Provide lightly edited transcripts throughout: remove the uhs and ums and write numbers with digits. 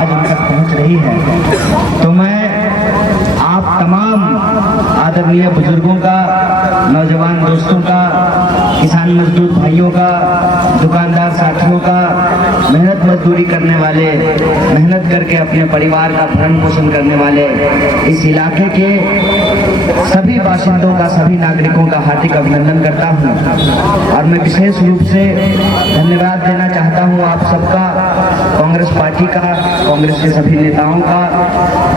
आज उन तक पहुंच रही है। तो मैं आप तमाम आदरणीय बुजुर्गों का, नौजवान दोस्तों का, किसान मजदूर भाइयों का, दुकानदार साथियों का, मेहनत मजदूरी करने वाले, मेहनत करके अपने परिवार का भरण पोषण करने वाले इस इलाके के सभी बाशिंदों का, सभी नागरिकों का हार्दिक अभिनंदन करता हूं। और मैं विशेष रूप से धन्यवाद देना चाहता हूं आप सबका, कांग्रेस पार्टी का, कांग्रेस के सभी नेताओं का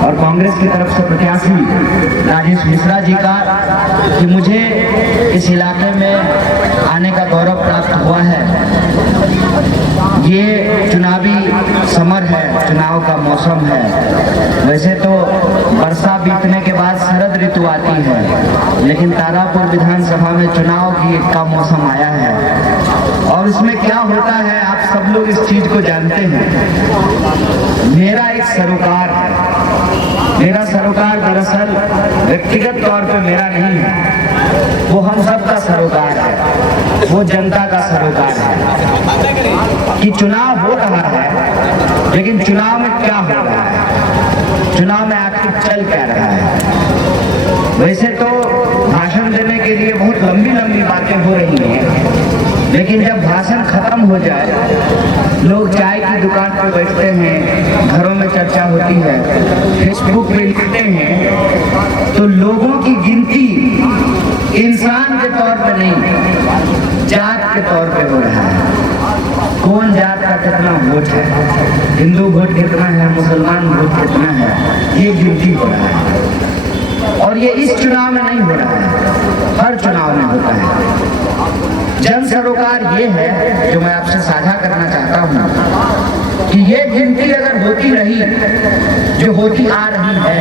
और कांग्रेस की तरफ से प्रत्याशी राजेश मिश्रा जी का, कि मुझे इस इलाके में आने का गौरव प्राप्त हुआ है। ये चुनावी समर है, चुनाव का मौसम है। वैसे तो वर्षा बीतने के बाद शरद ऋतु आती है, लेकिन तारापुर विधानसभा में चुनाव का मौसम आया है और इसमें क्या होता है आप सब लोग इस चीज को जानते हैं। मेरा एक सरोकार है, मेरा सरोकार दरअसल व्यक्तिगत तौर पे मेरा नहीं है, वो हम सब का सरोकार है, वो जनता का सरोकार है। कि चुनाव हो रहा है, लेकिन चुनाव में क्या हो रहा है, चुनाव में आखिर चल क्या रहा है। वैसे तो भाषण देने के लिए बहुत लंबी लंबी बातें हो रही हैं, लेकिन जब भाषण खत्म हो जाए, लोग चाय की दुकान पर बैठते हैं, घरों में चर्चा होती है, फेसबुक पे लिखते हैं, तो लोगों की गिनती इंसान के तौर पे नहीं, जात के तौर पे हो रहा है। कौन जात का कितना वोट है, हिंदू वोट कितना है, मुसलमान वोट कितना है, ये गिनती हो रहा है। और ये इस चुनाव में नहीं हो रहा है, हर चुनाव में होता है। जन सरोकार ये है जो मैं आपसे साझा करना चाहता हूँ कि ये गिनती अगर होती रही जो होती आ रही है,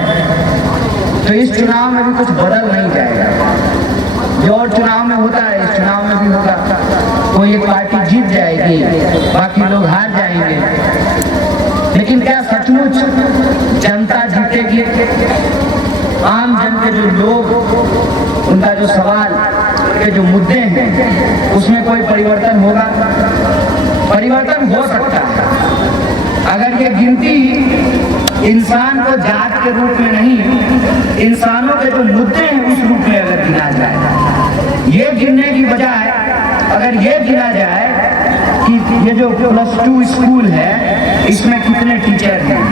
तो इस चुनाव में भी कुछ बदल नहीं जाएगा। जो और चुनाव में होता है, इस चुनाव में भी होगा। कोई एक पार्टी जीत जाएगी, बाकी लोग हार जाएंगे। लेकिन क्या सचमुच जनता जीतेगी? आम जन के जो लोग, उनका जो सवाल के जो मुद्दे हैं, उसमें कोई परिवर्तन होगा? परिवर्तन हो सकता है अगर ये गिनती इंसान को जात के रूप में नहीं, इंसानों के जो मुद्दे हैं उस रूप में अगर गिना जाए। ये गिनने की बजाय अगर ये गिना जाए कि ये जो +2 स्कूल है, इसमें कितने टीचर हैं,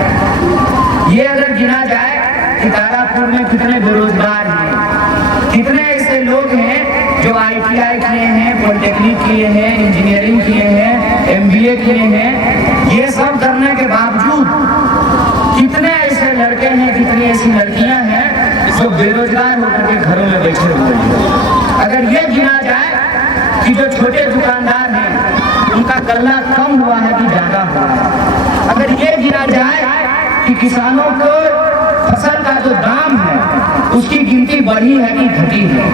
ये अगर गिना जाए कि तारापुर में कितने बेरोजगार हैं, कितने ऐसे लोग हैं जो ITI किए हैं, पॉलिटेक्निक किए हैं, इंजीनियरिंग किए हैं, MBA किए हैं, ये सब करने के बावजूद कितने ऐसे लड़के हैं, कितनी ऐसी लड़कियां हैं जो बेरोजगार होकर के घरों में बैठे हुए हैं। अगर ये गिना जाए कि जो छोटे दुकानदार हैं उनका गल्ला कम हुआ है कि ज्यादा हुआ है, अगर ये गिना जाए कि किसानों को फसल का जो दाम है उसकी गिनती बढ़ी है कि घटी है,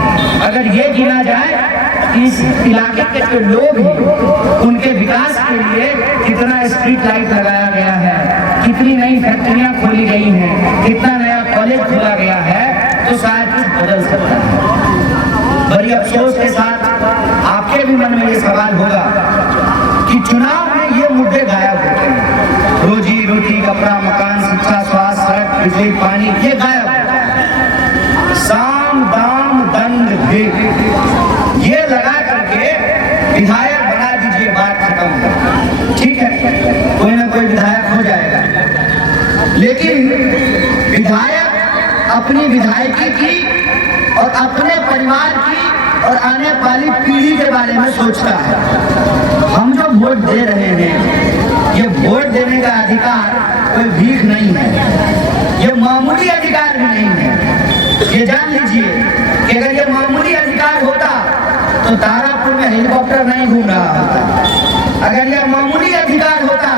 अगर ये गिना जाए कि इस इलाके के जो लोग हैं उनके विकास के लिए कितना स्ट्रीट लाइट लगाया गया है, कितनी नई फैक्ट्रियां खोली गई हैं, कितना नया कॉलेज खोला गया है, तो शायद कुछ बदल सकता है। बड़ी अफसोस के साथ आपके भी मन में ये सवाल होगा कि चुनाव में ये मुद्दे गायब होते हैं। रोजी रोटी, कपड़ा, मकान, शिक्षा, स्वास्थ्य, सड़क, बिजली, पानी, ये गायब होता है। साम दाम दंड भेद ये लगा करके विधायक बना दीजिए, बात खत्म है। ठीक है, कोई ना कोई विधायक हो जाएगा, लेकिन विधायक अपनी विधायकी की और अपने परिवार की और आने वाली पीढ़ी के बारे में सोचता है। हम जो वोट दे रहे हैं, ये वोट देने का अधिकार कोई भीख नहीं है, ये मामूली अधिकार भी नहीं है। ये जान लीजिए कि अगर ये मामूली अधिकार होता तो तारापुर में हेलीकॉप्टर नहीं घूम रहा होता। अगर यह मामूली अधिकार होता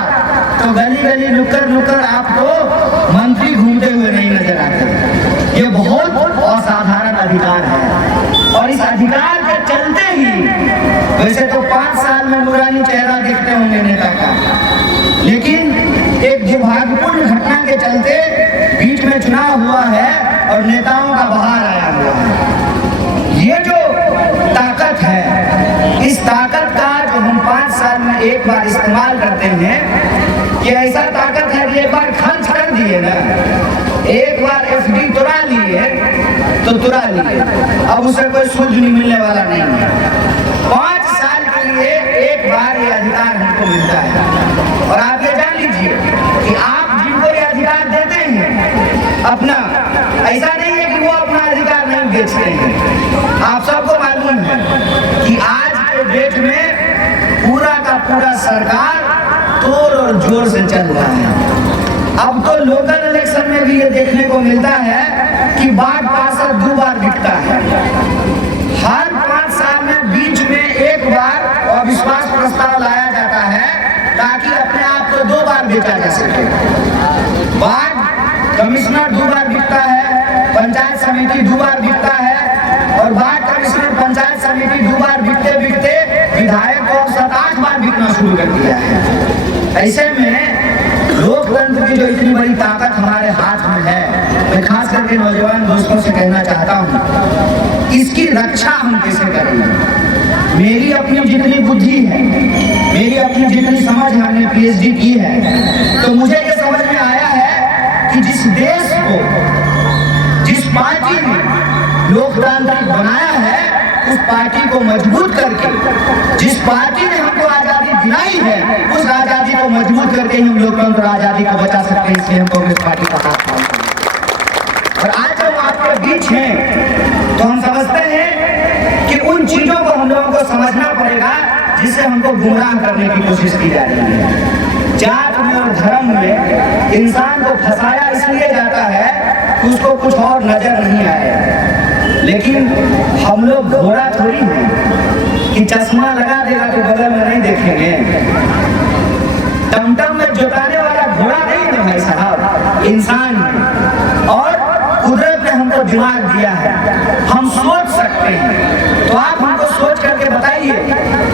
तो गली गली नुक्कड़ नुक्कड़ आपको मंत्री घूमते हुए नहीं नजर आते। ये बहुत असाधारण अधिकार है और इस अधिकार के चलते ही, वैसे तो 5 साल में नूरानी चेहरा देखते होंगे नेता का, लेकिन एक दुर्भाग्यपूर्ण घटना के चलते बीच में चुनाव हुआ है और नेताओं का बहार आया हुआ है। ये जो ताकत है, इस ताकत का जो हम 5 साल में एक बार इस्तेमाल करते हैं, ये ऐसा ताकत है कि एक बार लिए ना, एक बार एफडी तुरा लिए तो तुरा लिए, अब उसे कोई सूद नहीं मिलने वाला नहीं है। 5 साल के लिए एक बार ये अधिकार हमको मिलता है। और आप ये जान लीजिए कि आप जिनको ये अधिकार देते हैं अपना, ऐसा नहीं है कि वो अपना अधिकार नहीं बेचते हैं। आप सबको मालूम है कि आज के डेट में पूरा का पूरा सरकार तोड़ और जोर से चल रहा है। अब तो लोकल इलेक्शन में भी ये देखने को मिलता है कि वार्ड पार्षद 2 बार बिकता है। हर 5 साल में बीच में एक बार अविश्वास प्रस्ताव लाया जाता है ताकि अपने आप को 2 बार बेचा जा सके। वार्ड कमिश्नर 2 बार बिकता है, पंचायत समिति 2 बार बिकता है, और वार्ड कमिश्नर पंचायत समिति 2 बार बिकते बिकते विधायक को 7-8 बार बिकना शुरू कर दिया है। ऐसे में लोकतंत्र की जो इतनी बड़ी ताकत हमारे हाथ में है, मैं खास करके नौजवान दोस्तों से कहना चाहता हूँ, इसकी रक्षा हम कैसे करेंगे। मेरी अपनी जितनी बुद्धि है, मेरी अपनी जितनी समझ है, हमने पीएचडी की है, तो मुझे ये समझ में आया है कि जिस देश को, जिस पार्टी ने लोकतांत्रिक बनाया है, उस पार्टी को मजबूत करके, जिस पार्टी ने हमको आजादी दिलाई है, उस आजादी को मजबूत करके हम लोकतंत्र आजादी को बचा सकते हैं। इसलिए हम कांग्रेस पार्टी का साथ देंगे। और आज जब आपके बीच हैं तो हम समझते हैं कि उन चीजों को हम लोगों को समझना पड़ेगा जिससे हमको गुमराह करने की कोशिश की जा रही है। जात में और धर्म में इंसान को फंसाया इसलिए जाता है कि उसको कुछ और नजर नहीं आए। लेकिन हम लोग घोड़ा थोड़ी हैं कि चश्मा लगा देगा तो बगल में नहीं देखेंगे। टमटम में जोताने वाला घोड़ा नहीं है भाई साहब, इंसान है। और कुदरत ने हमको दिमाग दिया है, हम सोच सकते हैं। तो आप हमको सोच करके बताइए,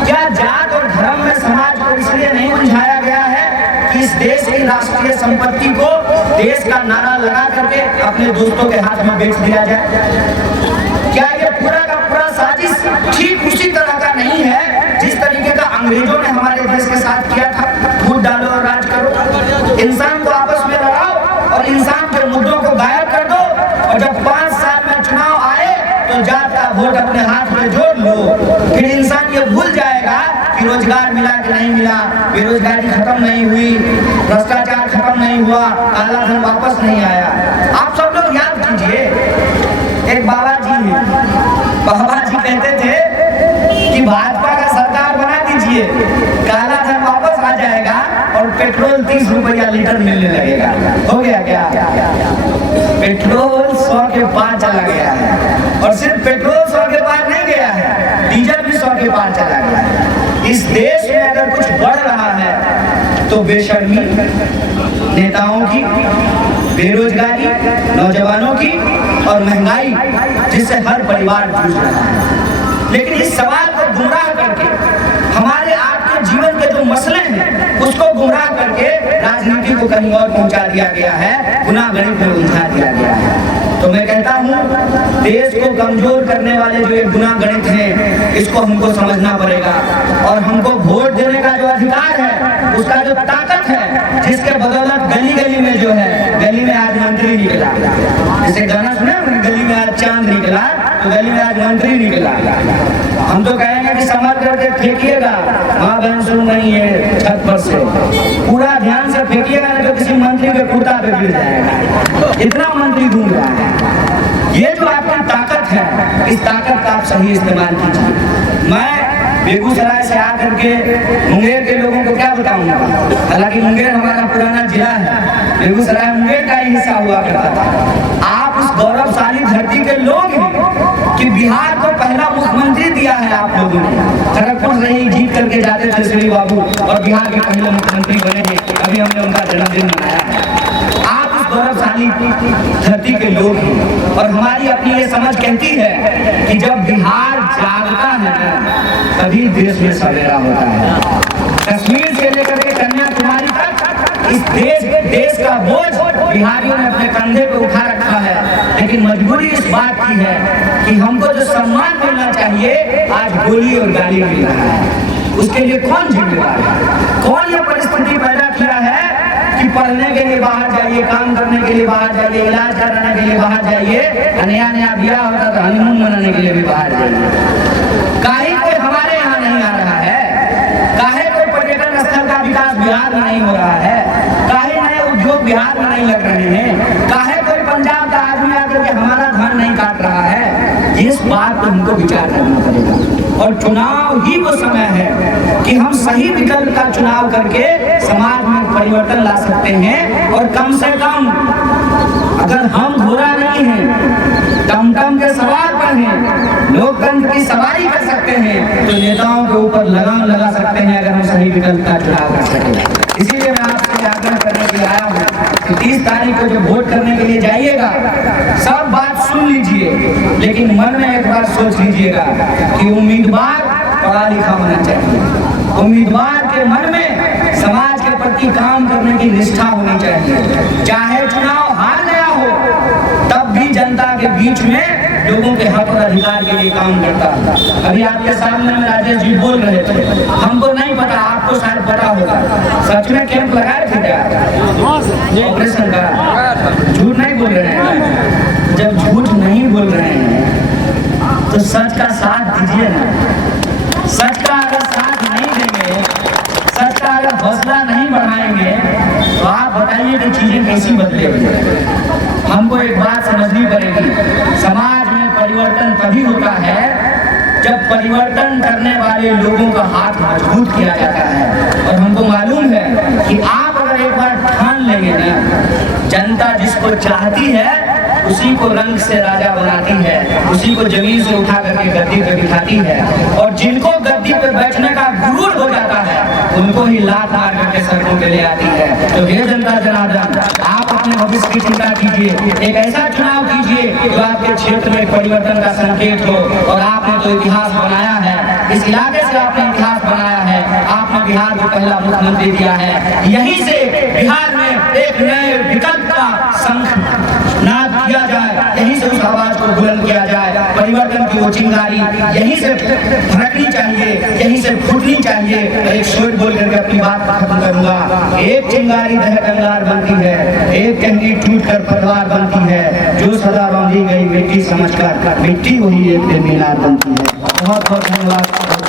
क्या जात और धर्म में समाज को इसलिए नहीं उलझाया गया है कि इस देश की राष्ट्रीय संपत्ति को देश का नारा लगा करके अपने दोस्तों के हाथ में बेच दिया जाए? क्या ये पूरा का पूरा साजिश ठीक उसी तरह का नहीं है जिस तरीके का अंग्रेजों ने हमारे देश के साथ किया था? फूट डालो और राज करो, इंसान को आपस में लड़ाओ और इंसान के मुद्दों को गायब कर दो, और जब 5 साल में चुनाव आए तो जात का वोट अपने हाथ में जोड़ लो। फिर इंसान ये भूल जाएगा कि रोजगार मिला कि नहीं मिला, बेरोजगारी खत्म नहीं हुई, भ्रष्टाचार खत्म नहीं हुआ, काला धन वापस नहीं आया। आप सब लोग याद कीजिए, एक बाबा जी हैं, बाबा जी कहते थे कि भाजपा का सरकार बना दीजिए, काला धन वापस आ जाएगा और पेट्रोल 30 रुपया लीटर मिलने लगेगा। हो गया क्या? पेट्रोल 100 के पार चला गया है, और सिर्फ पेट्रोल 100 के पार नहीं गया है, डीजल भी 100 के पार चला गया है। इस देश में अगर कुछ बढ़ रहा है तो बेशर्मी नेताओं की, बेरोजगारी नौजवानों की और महंगाई जिससे हर परिवार जूझ रहा है। लेकिन इस सवाल को गुमराह करके, हमारे आपके जीवन के जो मसले हैं उसको गुमराह करके राजनीति को कहीं और पहुंचा दिया गया है, गुनाहगरी में उलझा दिया गया है। तो मैं कहता हूँ, देश को कमजोर करने वाले जो ये गुनाहगणित हैं, इसको हमको समझना पड़ेगा। और हमको वोट देने का जो अधिकार है, उसका जो ताकत है, जिसके बदौलत गली गली में जो है, गली में आज मंत्री निकला, जैसे गाना सुना, गली में आज चांद निकला तो गली में आज मंत्री निकला। हम तो कहेंगे कि संभाल करके फेंकिएगा, माँ बहन सुन रही है छत पर से, पूरा ध्यान से फेंकिएगा नहीं तो किसी मंत्री के कुर्ता पे गिर जाएगा। इतना मंत्री घूम रहा है। ये जो आपकी ताकत है, इस ताकत का आप सही इस्तेमाल कीजिए। मैं बेगूसराय से आकर के मुंगेर के लोगों को क्या बताऊंगा, हालांकि मुंगेर हमारा पुराना जिला है, बेगूसराय मुंगेर का ही हिस्सा हुआ करता था। आप उस गौरवशाली धरती के लोग हैं कि बिहार को पहला मुख्यमंत्री दिया है आप लोगों ने। खड़गपुर से ही जीत करके जाते थे श्री बाबू, और बिहार के पहले मुख्यमंत्री बने थे। अभी हमने उनका जन्मदिन मनाया है। आप उस गौरवशाली धरती के लोग हैं, और हमारी अपनी ये समझ कहती है कि जब बिहार जागता है तभी देश में सवेरा होता है। कश्मीर से लेकर के कन्याकुमारी तक इस देश का बोझ बिहारियों ने अपने कंधे पे उठा रखा है। लेकिन मजबूरी इस बात की है कि हमको जो सम्मान मिलना चाहिए, आज गोली और गाली मिल रहा है। उसके लिए कौन जिम्मेदार है? कौन ये परिस्थिति पैदा किया है कि पढ़ने के लिए बाहर जाइए, काम करने के लिए बाहर जाइए, इलाज कराने के लिए बाहर जाइए, नया नया ब्याह होता तो हनीमून मनाने के लिए भी बाहर जाइए। काहे कोई हमारे यहाँ नहीं आ रहा है? काहे कोई पर्यटन स्थल का विकास बिहार में नहीं हो रहा है? काहे नए उद्योग बिहार में नहीं लग रहे हैं? काहे कोई पंजाब का आदमी आकर के हमारा धान नहीं काट रहा है? इस बात पर हमको विचार करना पड़ेगा। और चुनाव ही वो समय है कि हम सही विकल्प का चुनाव करके समाज में परिवर्तन ला सकते हैं। और कम से कम अगर हम घोड़ा नहीं हैं, टमटम के सवार पर हैं, लोकतंत्र की सवारी कर सकते हैं, तो नेताओं के ऊपर लगाम लगा सकते हैं अगर हम सही विकल्प का चुनाव कर सकें। इसीलिए मैं आपसे आग्रह करने के लिए आया हूँ कि 30 तारीख को जब वोट करने के लिए जाइएगा, सब बात सुन लीजिए, लेकिन मन में एक बार सोच लीजिएगा कि उम्मीदवार पढ़ा लिखा होना चाहिए। उम्मीदवार के मन में समाज के प्रति काम करने की निष्ठा होनी चाहिए। चाहे चुनाव हार गया हो, तब भी जनता के बीच में लोगों के हक और अधिकार के लिए काम करता है। अभी आपके सामने में राजेश जी बोल रहे थे, हमको नहीं पता, आपको शायद पता होगा, सच में कैंप लगाए थे क्या ऑपरेशन का? झूठ नहीं बोल रहे हैं। जब झूठ नहीं बोल रहे हैं तो सच का साथ दीजिए ना। सच का अगर साथ नहीं देंगे, सच का अगर हौसला नहीं बढ़ाएंगे, तो आप बताइए कि चीजें कैसी बदलेंगी। हमको एक बात समझनी पड़ेगी, समाज में परिवर्तन तभी होता है जब परिवर्तन करने वाले लोगों का हाथ मजबूत किया जाता है। और हमको मालूम है कि आप अगर एक बार ठान लेंगे ना, जनता जिसको चाहती है उसी को रंग से राजा बनाती है, उसी को जमीन से उठा करके गद्दी पे बिठाती है, और जिनको गद्दी पे बैठने का गुरूर हो जाता है उनको ही लात मार करके सड़कों पे ले आती है। तो हे जनता जनार्दन, आप अपने भविष्य की चिंता कीजिए, एक ऐसा चुनाव कीजिए जो आपके क्षेत्र में परिवर्तन का संकेत हो। और आपने तो इतिहास बनाया है, इस इलाके से आपने इतिहास बनाया है, आपने बिहार को पहला मुख्यमंत्री दिया है। यहीं से बिहार में एक नए विकल्प का शंखनाद किया जाए, यहीं से उस आवाज को बुलंद किया जाए। परिवर्तन की वो चिंगारी यहीं से फड़कनी चाहिए, यहीं से फूटनी चाहिए। एक शोर बोल करके अपनी बात खत्म करूंगा। एक चिंगारी दहक अंगार बनती है, एक टहनी टूट कर पतवार बनती है, जो सदा बांधी गई मिट्टी समझकर मिट्टी वही एक दिन मीनार बनती है। बहुत बहुत धन्यवाद।